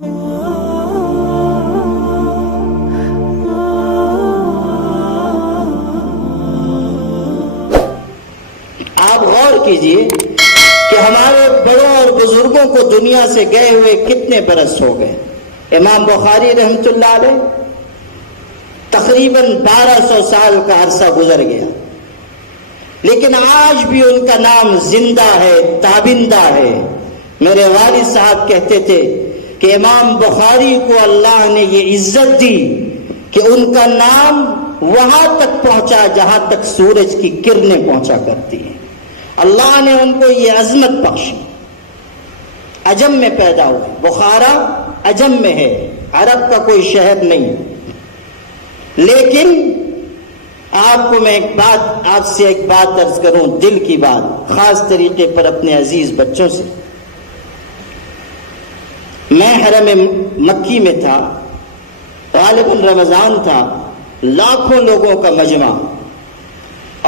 آپ غور کیجئے کہ ہمارے بڑوں اور بزرگوں کو دنیا سے گئے ہوئے کتنے برس ہو گئے۔ امام بخاری رحمۃ اللہ علیہ تقریباً 1200 سال کا عرصہ گزر گیا، لیکن آج بھی ان کا نام زندہ ہے، تابندہ ہے۔ میرے والد صاحب کہتے تھے کہ امام بخاری کو اللہ نے یہ عزت دی کہ ان کا نام وہاں تک پہنچا جہاں تک سورج کی کرنیں پہنچا کرتی ہیں۔ اللہ نے ان کو یہ عظمت بخشی۔ عجم میں پیدا ہوئے، بخارا عجم میں ہے، عرب کا کوئی شہر نہیں، لیکن آپ کو میں آپ سے ایک بات عرض کروں، دل کی بات، خاص طریقے پر اپنے عزیز بچوں سے۔ میں حرم مکی میں تھا، غالباً رمضان تھا، لاکھوں لوگوں کا مجمع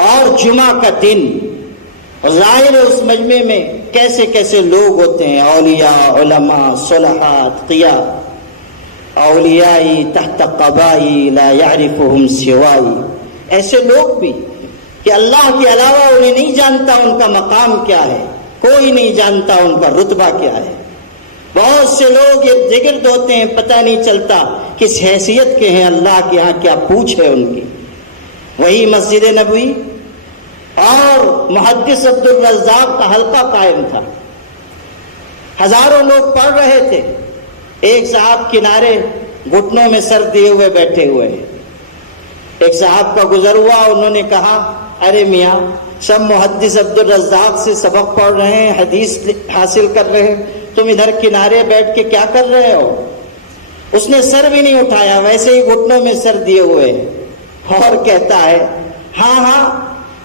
اور جمعہ کا دن، ظاہر ہے اس مجمع میں کیسے کیسے لوگ ہوتے ہیں، اولیاء، علماء، صلحاء، اتقیاء، اولیائی تحت قبائی لا یعرفہم سوائی، ایسے لوگ بھی کہ اللہ کے علاوہ انہیں نہیں جانتا ان کا مقام کیا ہے، کوئی نہیں جانتا ان کا رتبہ کیا ہے۔ بہت سے لوگ ارد گرد ہوتے ہیں، پتہ نہیں چلتا کس حیثیت کے ہیں، اللہ کے ہاں کیا پوچھ ہے ان کی۔ وہی مسجد نبوی اور محدث عبد الرزاق کا حلقہ قائم تھا، ہزاروں لوگ پڑھ رہے تھے، ایک صاحب کنارے گھٹنوں میں سر دیے ہوئے بیٹھے ہوئے ہیں۔ ایک صاحب کا گزر ہوا، انہوں نے کہا، ارے میاں، سب محدث عبد الرزاق سے سبق پڑھ رہے ہیں، حدیث حاصل کر رہے ہیں، تم ادھر کنارے بیٹھ کے کیا کر رہے ہو؟ اس نے سر بھی نہیں اٹھایا، ویسے ہی گھٹنوں میں سر دیے ہوئے اور کہتا ہے، ہاں ہاں،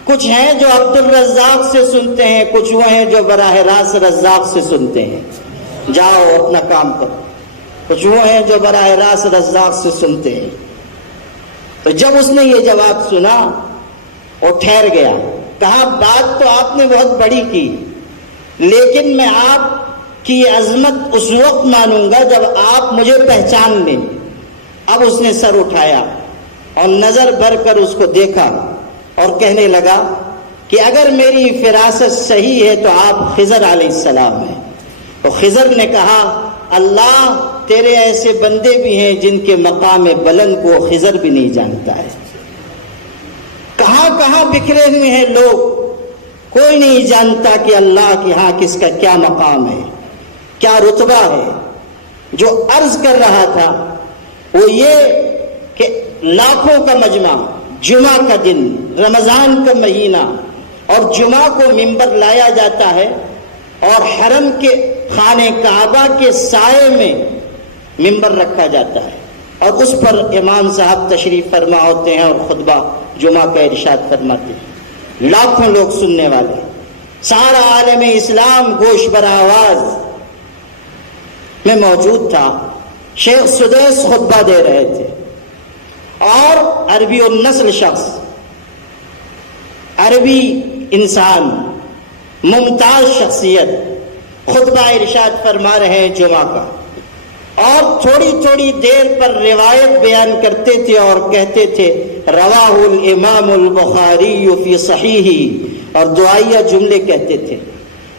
کچھ ہیں جو عبد الرزاق سے سنتے ہیں، کچھ وہ ہیں جو براہ راست رزاق سے سنتے ہیں، جاؤ اپنا کام کرو۔ کچھ وہ ہیں جو براہ راست رزاق سے سنتے ہیں۔ تو جب اس نے یہ جواب سنا وہ ٹھہر گیا، کہا بات تو آپ نے بہت بڑی کی، لیکن میں آپ کی یہ عظمت اس وقت مانوں گا جب آپ مجھے پہچان لیں۔ اب اس نے سر اٹھایا اور نظر بھر کر اس کو دیکھا اور کہنے لگا کہ اگر میری فراست صحیح ہے تو آپ خضر علیہ السلام ہیں۔ تو خضر نے کہا، اللہ، تیرے ایسے بندے بھی ہیں جن کے مقام بلند کو خضر بھی نہیں جانتا ہے۔ کہاں کہاں بکھرے ہوئے ہیں لوگ، کوئی نہیں جانتا کہ اللہ کے ہاں کس کا کیا مقام ہے، کیا رتبہ ہے۔ جو عرض کر رہا تھا وہ یہ کہ لاکھوں کا مجمع، جمعہ کا دن، رمضان کا مہینہ، اور جمعہ کو ممبر لایا جاتا ہے اور حرم کے خانہ کعبہ کے سائے میں ممبر رکھا جاتا ہے اور اس پر امام صاحب تشریف فرما ہوتے ہیں اور خطبہ جمعہ کا ارشاد فرماتے ہیں، لاکھوں لوگ سننے والے، سارا عالم اسلام گوش بر آواز میں موجود تھا۔ شیخ سدیس خطبہ دے رہے تھے اور عربی النسل شخص، عربی انسان، ممتاز شخصیت خطبہ ارشاد فرما رہے ہیں جمعہ کا، اور تھوڑی تھوڑی دیر پر روایت بیان کرتے تھے اور کہتے تھے رواہ الامام البخاری فی صحیح، اور دعائیہ جملے کہتے تھے۔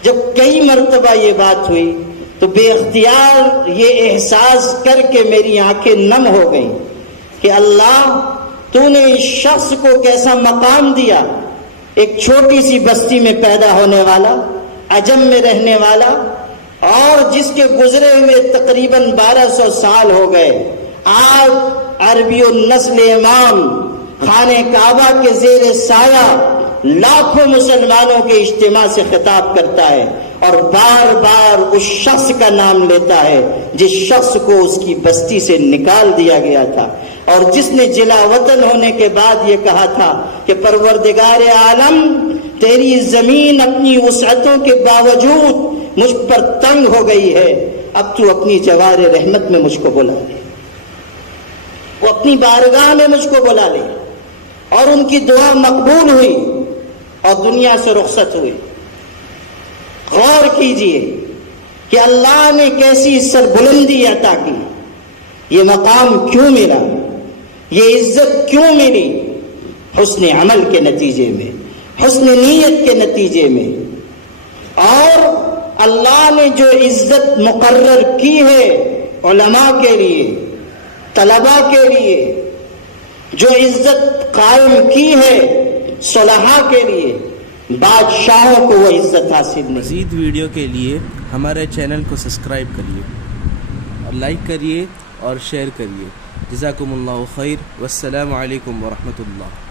جب کئی مرتبہ یہ بات ہوئی تو بے اختیار یہ احساس کر کے میری آنکھیں نم ہو گئیں کہ اللہ، تو نے اس شخص کو کیسا مقام دیا، ایک چھوٹی سی بستی میں پیدا ہونے والا، عجم میں رہنے والا، اور جس کے گزرے ہوئے تقریباً 1200 سال ہو گئے، آج عربی النسل امام خانہ کعبہ کے زیر سایہ لاکھوں مسلمانوں کے اجتماع سے خطاب کرتا ہے اور بار بار اس شخص کا نام لیتا ہے جس شخص کو اس کی بستی سے نکال دیا گیا تھا، اور جس نے جلا وطن ہونے کے بعد یہ کہا تھا کہ پروردگار عالم، تیری زمین اپنی وسعتوں کے باوجود مجھ پر تنگ ہو گئی ہے، اب تو اپنی جوار رحمت میں مجھ کو بلا لے، وہ اپنی بارگاہ میں مجھ کو بلا لے۔ اور ان کی دعا مقبول ہوئی اور دنیا سے رخصت ہوئی۔ غور کیجئے کہ کہ اللہ نے کیسی سربلندی عطا کی، یہ مقام کیوں ملا، یہ عزت کیوں ملی؟ حسن عمل کے نتیجے میں، حسن نیت کے نتیجے میں۔ اور اللہ نے جو عزت مقرر کی ہے علماء کے لیے، طلباء کے لیے، جو عزت قائم کی ہے صلحاء کے لیے، بادشاہوں کو وہ عزت حاصل نہیں۔ مزید ویڈیو کے لیے ہمارے چینل کو سبسکرائب کریے اور لائک کریے اور شیئر کریے۔ جزاکم اللہ خیر، والسلام علیکم ورحمۃ اللہ۔